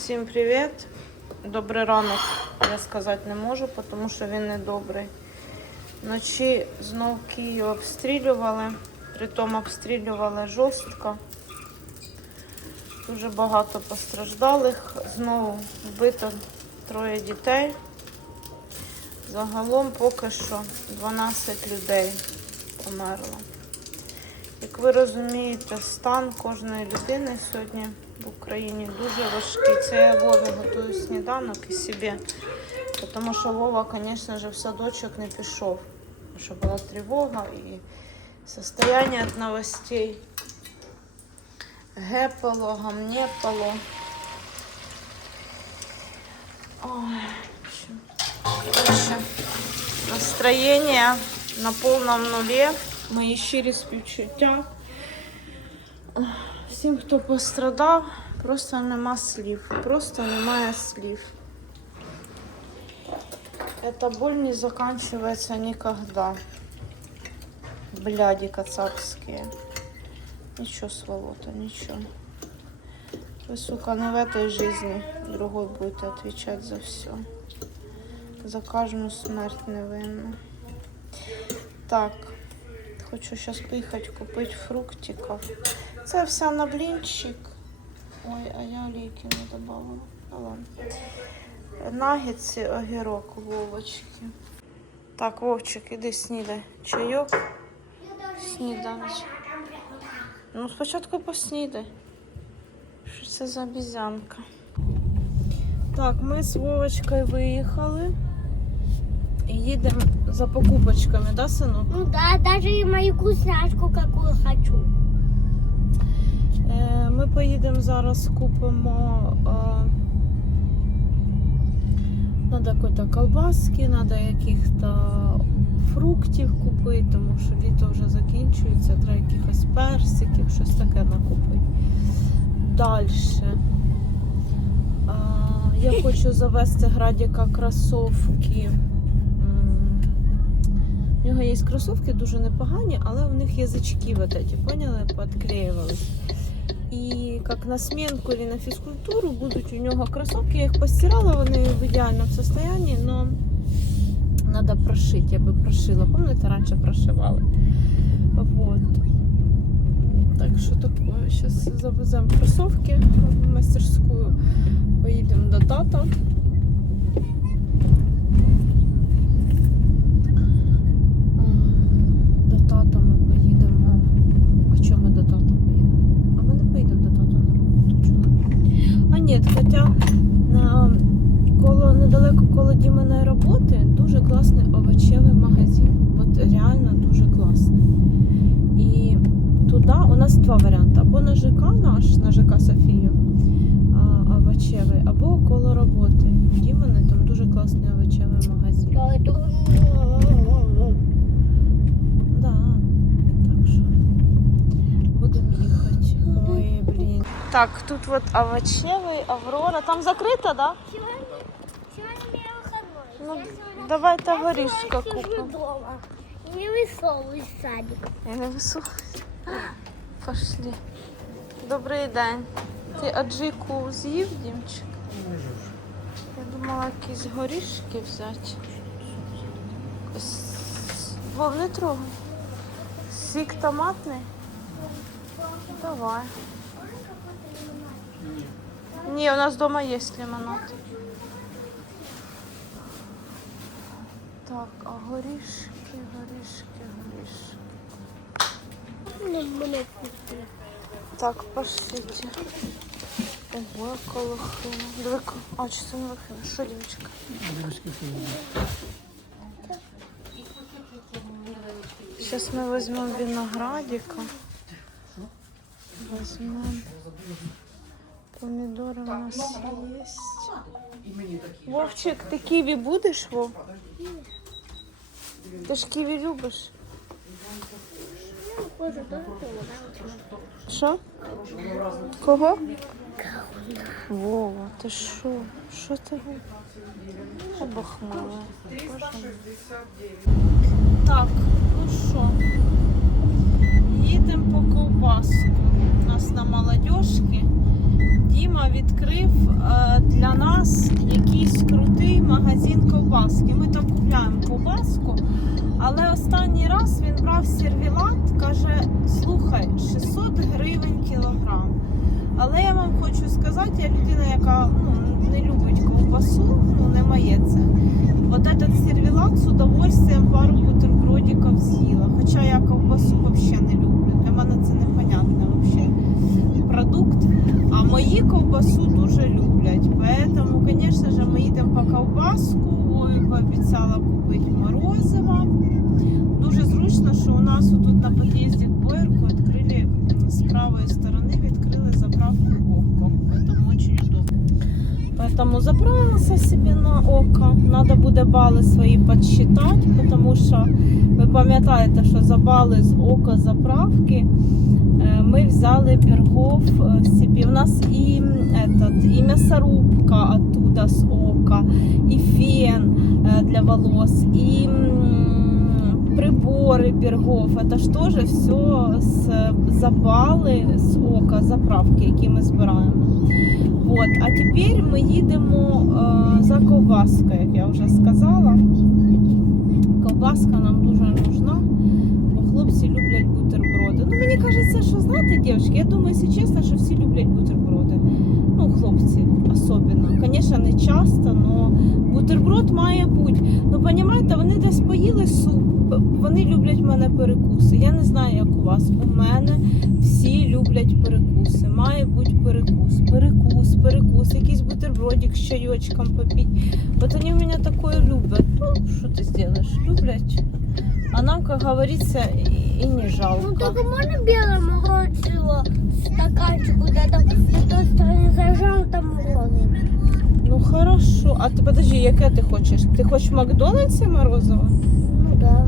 Всім привіт. Добрий ранок я сказати не можу, тому що він не добрий. Вночі знов Київ обстрілювали, притом обстрілювали жорстко. Дуже багато постраждалих. Знову вбито троє дітей. Загалом поки що 12 людей померло. Як ви розумієте, стан кожної людини сьогодні в Україні дуже важкий. Це я Вові готую сніданок і собі. Тому що Вова, звісно ж, в садочок не пішов. Тому що була тривога і состояние від новостей. Гепало, гамнепало. Ой, короче, настроєння на повному нулі. Мої щирі співчуття Всім, хто пострадав, просто нема слів. Просто немає слів. Эта боль не заканчивается никогда. Бляди кацапские. Ничего, сволота, ничего. Вы, сука, не в этой жизни другой будете отвечать за все. За каждую смерть невинну. Так, хочу сейчас поїхати купити фруктиків. Це все на блінчик. Ой, а я олійки не додавала. Ну. Нагетси, огірок, Вовочки. Так, Вовчик, іди снідай. Чайок. Сніданочок. Ну, спочатку поснідай. Що це за обізянка? Так, ми з Вовочкою виїхали. Їдемо за покупочками, да, синок? Ну да, даже и мою вкусняшку какую хочу. Е, поїдемо зараз, купимо. Е, надо какой-то колбаски, надо яких-то фруктів купити, тому що літо вже закінчується, треба якихось персиків, щось таке накупити. Далі. Я хочу завести Градіка кросовки. У нього є кросовки дуже непогані, але у них язички вот эти, поняли, подклеювались. Як на сменку или на фізкультуру будуть у нього кросовки. Я їх постирала, вони в ідеальному состоянии, но треба прошити. Я би прошила. Пам'ятаєте, раніше прошивали. Вот. Так що такое? Зараз завеземо кросовки в мастерську. Поїдемо до тата. М, До тата ми поїдемо. А чому ми до тата поїдемо? А ми не поїдемо до тата на роботу. Чому? А ні, хоча на коло коло Діминої роботи дуже класний овочевий магазин. От реально дуже класний. І туди у нас два варіанти: або на ЖК наш, на ЖК Софію овочевий, або коло роботи. Дімини там дуже класний овочевий магазин. Да, так що будемо їхати. Ой, блін. Так, тут от овочевий, Аврора. Там закрито, да? Сегодня, сегодня у меня выходной. Ну, давайте горішка купимо. Не высовываюсь садик. Я не вису. Пошли. Добрий день. Ти аджику з'їв, Дімчик? Я думала якісь горішки взяти. Не трогай. Сік томатний? Давай. Ні, у нас вдома є лимонад. Так, а горішки, горішки, горішки. Так, пошлите. Ого, яка лохина. А, чи це не лохина? Що, дівчинка? Сейчас мы возьмем виноградика. Возьмем. Помидоры у нас есть. Вовчик, ты киви будешь, Вов? Ты ж киви любишь? Похоже, тоже дома. Що? Кого? Вова, ти що? Що ти обохмала? Так, ну що? відкрив е, для нас якийсь крутий магазин ковбаски. Ми там купляємо ковбаску, але останній раз він брав сервілат, каже, слухай, 600 гривень кілограм. Але я вам хочу сказати, я людина, яка ну, не любить ковбасу, ну не має це. От этот сервілат з удовольствием пару бутербродиків з'їла. Хоча я ковбасу взагалі не люблю. Для мене це непонятний продукт А мої ковбасу дуже люблять. Поэтому, звісно ж, ми їдемо по ковбаску. Ой, пообіцяла купити морозиво. Дуже зручно, що у нас тут на під'їзді к Боярку відкрили м, з правої сторони відкрили заправку ОККО. Поэтому очень удобно. Поэтому заправился себе на ОККО. Надо буде бали свої підсчитати, тому що ви пам'ятаєте, що за бали з ОККО заправки е, ми взяли пергов е, собі. У нас і, этот, і м'ясорубка оттуда з ОККО, і фен е, для волос, і м, прибори пергов. Это ж теж все з за бали з ОККО заправки, які ми збираємо. От, а тепер ми їдемо е, за ковбаскою, як я вже сказала. Ковбаска нам дуже нужна, хлопці люблять бутерброди. Ну, мені кажеться, що знаєте, дівчатки, я думаю, якщо чесно, що всі люблять бутерброди. Ну, хлопці особливо. Звісно, не часто, але бутерброд має бути. Ну, розумієте, вони десь поїли суп, вони люблять в мене перекуси. Я не знаю, як у вас. У мене всі люблять перекуси. Має бути перекус, перекус, перекус, якийсь бутербродик з чайочком попіть. Вот они у меня такое любят. Ну, что ты сделаешь? Люблять. А нам, как говорится, и, не Ну жалко. только можно белое морозиво стаканчик вот это на той стороне зажал, там морозиво. Ну хорошо. А ти подожди, яке ти хочеш? Ти хочеш в Макдональдсі морозиво? Ну да.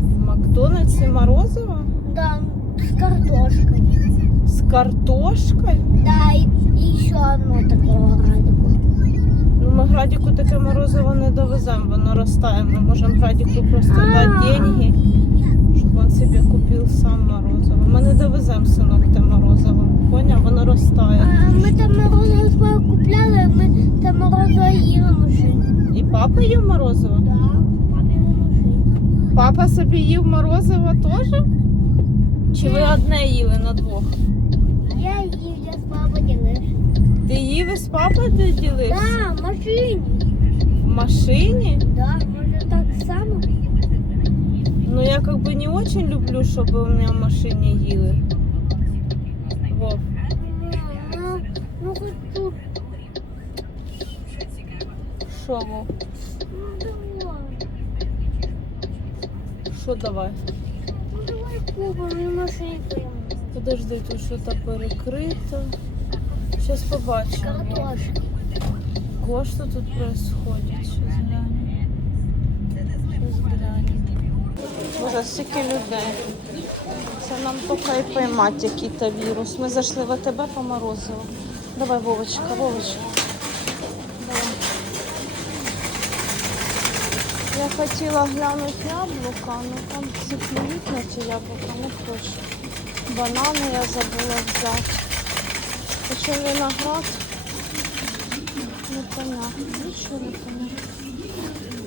В Макдональдсі морозиво? Да, с картошкой. З картошкою? Да, и, и еще одно такого радику. Ми Градіку таке морозиво не довеземо, воно розтає. Ми можемо Градіку просто дати деньги, щоб він собі купив сам морозиво. Ми не довеземо синок те морозиво. Поняв? Воно розтає. А ми там морозиво свое купляли, ми там морозиво їли машині. І папа їв морозиво? Да, папі в машині. Папа собі їв морозиво теж? Чи ви одне їли на двох? Я їв, я з папою ділився. Ти їв із папою ти ділився? Да, в машині. В машині? Да, може так само. Ну я как бы не очень люблю, чтобы у меня в машине їли. Вов. Ну, ну, хоч тут. Що, Вов? Ну, давай. Що давай? Ну, давай купимо і машині поїмо. Подожди, тут що-то перекрито. Сейчас побачимо. Ого, що тут происходит? Щас глянемо. Щас глянемо. Боже, стільки людей. Це нам тільки і поймати який-то вірус. Ми зайшли в АТБ по морозиву. Давай, Вовочка, Вовочка. Давай. Я хотіла глянути яблука, але там ці клюють на ці яблука, не хочу. Банани я забула взяти. Почем виноград? Непонятно, нічого не понятно.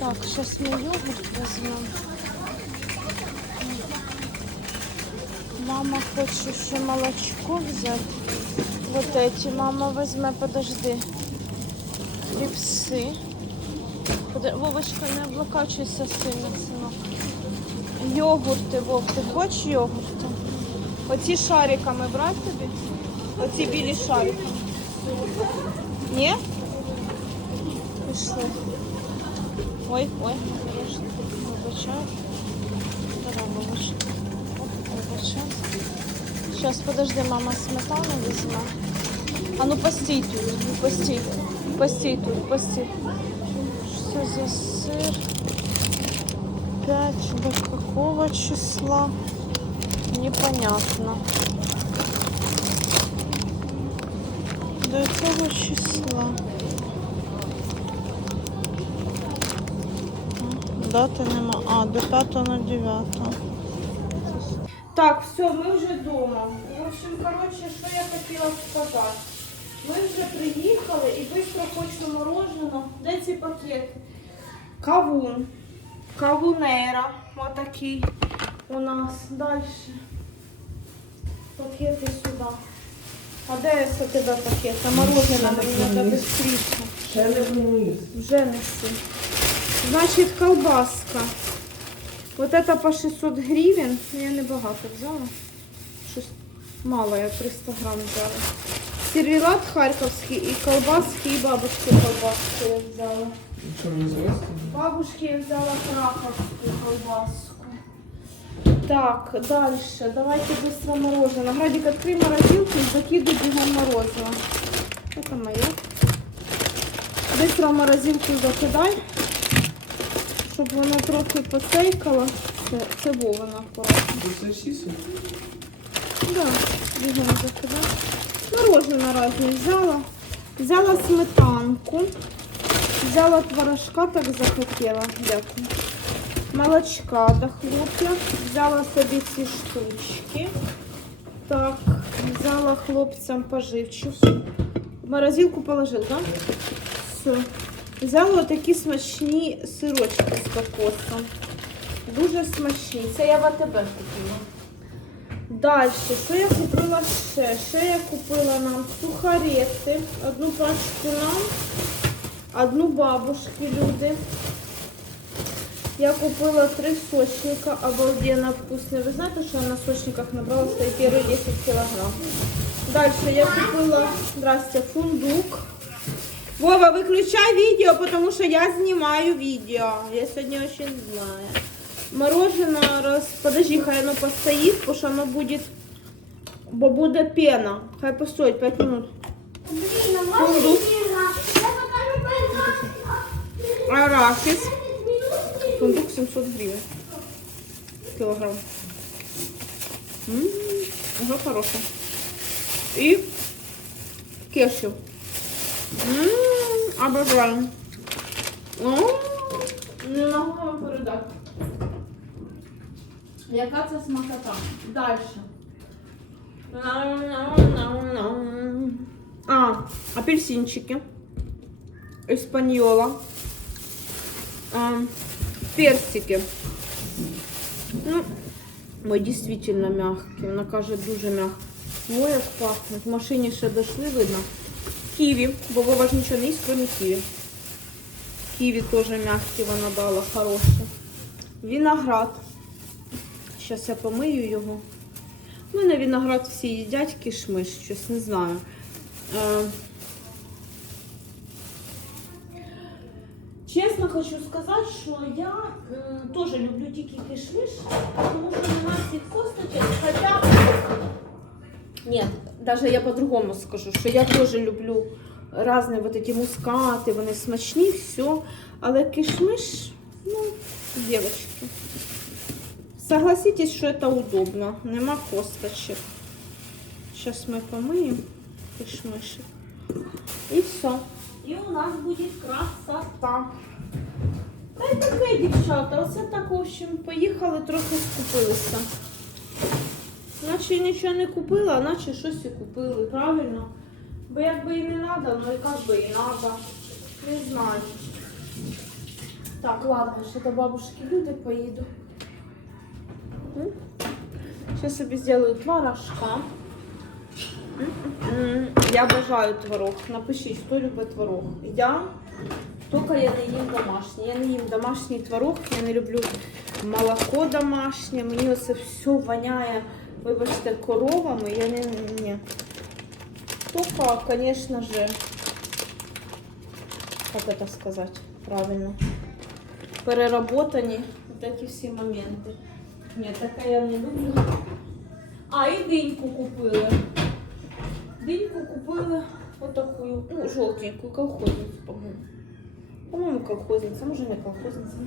Так, сейчас мы йогурт возьмем. Мама хочет еще молочко взять. Вот эти мама возьме, подожди. Хлебцы. Пода- Вовочка, не облокачуйся сильно, синок. Йогурти, Вов, ти хочеш йогурти? Оці шариками брати тобі? Оці білі шарики. Ні? Пішли. Ой, ой, обережно. Вибачаю. Давай, бабусь. Оп, Вибачаю. Сейчас, подожди, мама сметану візьме. А ну постій тут, постій. Постій тут, постій. Що за сир? Пять до какого числа? Непонятно. До числа? Дати нема. А, до 5 на 9. Так, все, ми вже вдома. В общем, коротше, що я хотіла сказати. Ми вже приїхали і швидко хочу мороженого. Де ці пакети? Кавун. Кавунера. Отакий у нас. Дальше. Пакети сюди. А де це тебе пакет? Мороженое мені треба швидше. Ще не вниз. Вже неси. Значить, колбаска. Вот это по 600 гривен. Я не багато взяла. Щось мало, я 300 грам взяла. Сервелат харьковський і колбаски, і бабушки колбаску я взяла. Бабушки я взяла краковську колбаску. Так, дальше. Давайте быстро мороженое. Градик, открой морозилку и закидывай бегом морозиво. Это мое. Быстро в морозилку закидай, щоб воно трохи поцейкало. Це, це Вовина акуратно. Це сіси? Да, бігом закидай. Мороженое разне взяла. Взяла сметанку. Взяла творожка, так захотіла. Дякую. Молочка до хлоп'я. Взяла собі ці штучки. Так, взяла хлопцям поживчику. В морозилку положив, так? Да? Все. Взяла такі смачні сирочки з кокосом. Дуже смачні. Це я в АТБ купила. Далі, що я купила ще? Ще я купила нам сухарети. Одну пачку нам, одну бабушки люди. Я купила три сочника, обалденно вкусные. Вы знаете, что я на сочниках набрала свои первые 10 килограмм. Дальше я купила, здрасте, фундук. Вова, выключай видео, потому что я снимаю видео. Я сегодня очень злая. Мороженое раз... Подожди, хай оно постоит, потому что оно будет... Бо буде пена. Хай постоїть 5 минут. Блін, а можна Фундук. Я покажу пейзаж. Арахис. Фундук 700 гривен. Килограмм. М, Уже хороший. И кешью. М, Обожаю. М, Не могу вам передати. Яка це смакота? Дальше. А, апельсинчики. Испаньола. Персики. Ну, ой, действительно мягкий. Вона каже, дуже мягкий. Ой, як пахне. В машині ще дошли, видно. Ківі, бо Вова ж нічого не їсть, кроме ківі. Ківі теж мягкий вона дала, хороше. Виноград. Зараз я помию його. У мене виноград всі їдять кишмиш, щось не знаю. Хочу сказати, що я м, теж люблю тільки кишмиш, тому що нема всіх косточок, хоча... Ні, навіть я по-другому скажу, що я теж люблю різні вот эти мускати, вони смачні, все. Але кишмиш, ну, дівчатки, согласитесь, що це удобно, нема косточок. Зараз ми помиємо кишмишик. І все. І у нас буде красота. Та й таке, дівчата, оце так, в общем, поїхали, трохи скупилися. Наче нічого не купила, а наче щось і купили, правильно? Бо якби і не треба, ну як би і треба. Не знаю. Так, ладно, ще до бабушки люди поїду. Сейчас собі зроблю творожка. Я бажаю творог. Напишіть, хто любить творог. Я тільки я не їм домашній. Я не їм домашній творог, я не люблю молоко домашнє. Мені оце все воняє, вибачте, коровами. Я не. не. Тільки, звісно же, як це сказати правильно, переработані такі всі моменти. Ні, таке я не люблю. А, і диньку купили. Диньку купили отаку, ну, жовтеньку, колхозницю, по-моєму. По-моєму, колхозниця, може не колхозниця.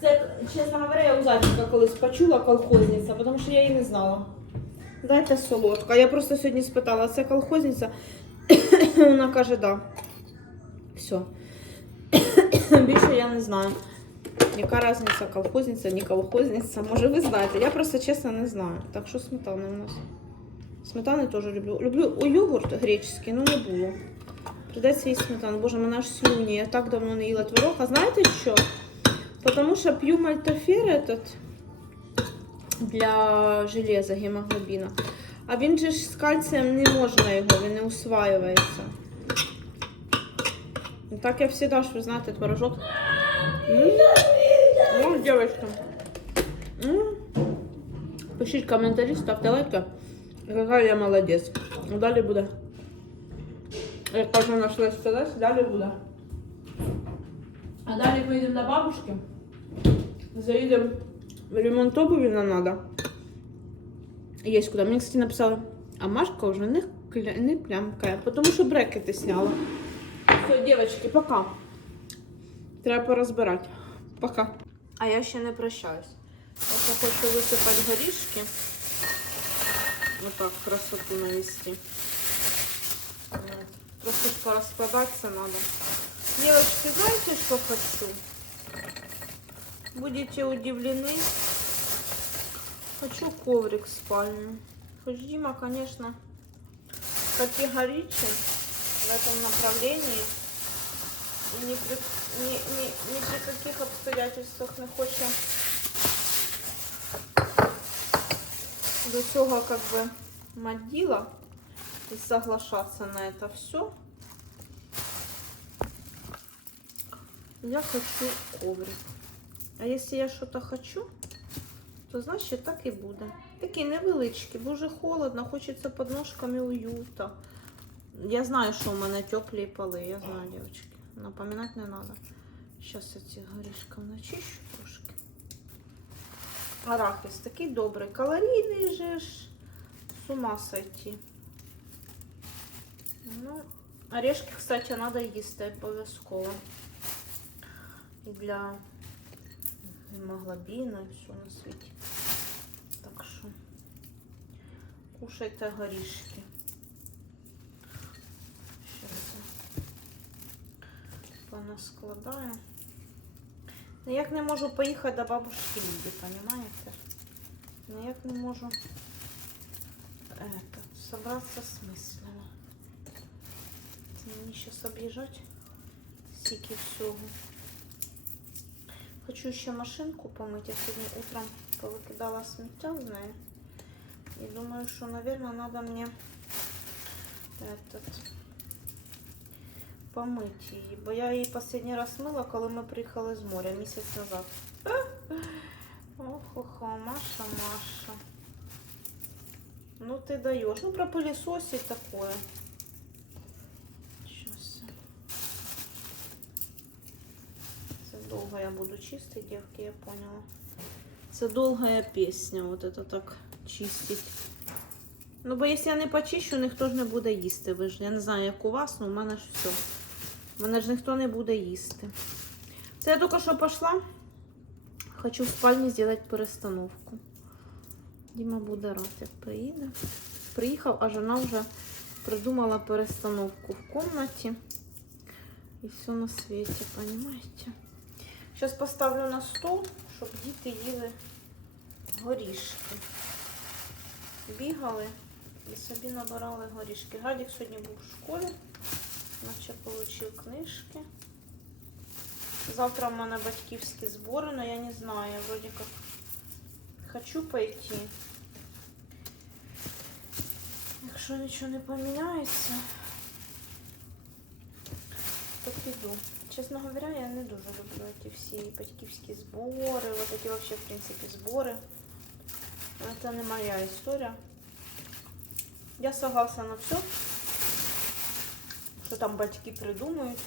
Це, чесно говоря, я у зайчика колись почула колхозниця, тому що я її не знала. Дайте солодка. Я просто сьогодні спитала, це колхозниця? Вона каже, да. Все. Більше я не знаю. Яка різниця, колхозниця, не колхозниця? Може ви знаєте, я просто чесно не знаю. Так що сметана у нас. Сметани теж люблю. Люблю у йогурт греческий, ну не було. Придеться їй сметану. Боже, мене аж слюні. Я так давно не їла творог. А знаєте що? Потому що п'ю мальтофер этот для железа, гемоглобіна. А він же ж з кальцієм не можна його, він не усваюється. Ну, Так я всегда ж, ви знаєте, творожок. М. Ну. М. Пишіть коментарі, ставте лайки. Яка я молодець. Далі буде. Як каже наш СТС, далі буде. А далі поїдемо до бабушки. Заїдемо в ремонт обуви нам надо. Есть куда. Мені, кстати, написали, а Машка вже не, кля... не плямкає, тому що брекети сняла. Все, девочки, пока. Треба порозбирати. Пока. А я ще не прощаюсь. Я хочу висипати горішки. Отак красоту навести. Просто ж пораскладаться надо. Девочки, знаете, что хочу? Будете удивлены. Хочу коврик в спальню. Хоть Дима, конечно, категоричен в этом направлении. И ни при, ни, ни, ни при каких обстоятельствах не хоче до цього как бы мать и соглашаться на это все. Я хочу коврик. А если я что-то хочу, то значить так і буде. Такий невеличкий, бо вже холодно, хочеться під ножками уюта. Я знаю, що у мене теплі поли, я знаю, дівчатки. Напоминати не треба. Зараз я ці горішків начищу трошки. Арахіс такий добрий, калорійний же ж. З ума сойти. Ну, орешки, кстати, треба їсти обов'язково. І для гемоглобіна і все на світі. Так що кушайте горішки. Я понаскладаю. Ніяк не можу поїхати до бабушки Ліди, понимаете? Ніяк не можу это, собраться смислено. Це мені зараз об'їжджати стільки всього. Хочу ще машинку помити. Я сьогодні утром повикидала сміття з нею. І думаю, що, наверное, надо мне этот, помити її. Бо я її останній раз мила, коли ми приїхали з моря місяць назад. Ох-охо, Маша, Маша. Ну ты даешь. Ну, пропылесосить такое. Сейчас. Це довго я буду чистити, девки, я поняла. Це довга пісня, вот это так чистить. Ну, бо якщо я не почищу, ніхто ж не буде їсти. Ви ж, я не знаю, як у вас, але у мене ж все. У мене ж ніхто не буде їсти. Це я тільки що пішла. Хочу в спальні зробити перестановку. Діма буде рад, як приїде. Приїхав, а жена вже придумала перестановку в кімнаті. І все на світі, розумієте? Зараз поставлю на стол, щоб діти їли горішки. Бігали і собі набирали горішки. Гадік сьогодні був в школі, наче отримав книжки. Завтра в мене батьківські збори, але я не знаю, я вроде как хочу пойти. Якщо нічого не поміняється, то піду. Чесно говоря, я не дуже люблю ці всі батьківські збори, вот эти вообще, в принципі, збори. Это не моя історія. Я согласна на все, що там батьки придумають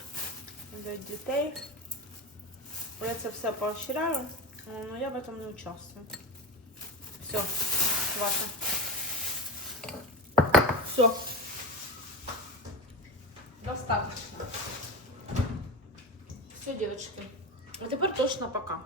для дітей. Я це все поощряю, але я в этом не участвую. Все, хватит. Все. Достаточно. Все, девочки. А тепер точно пока.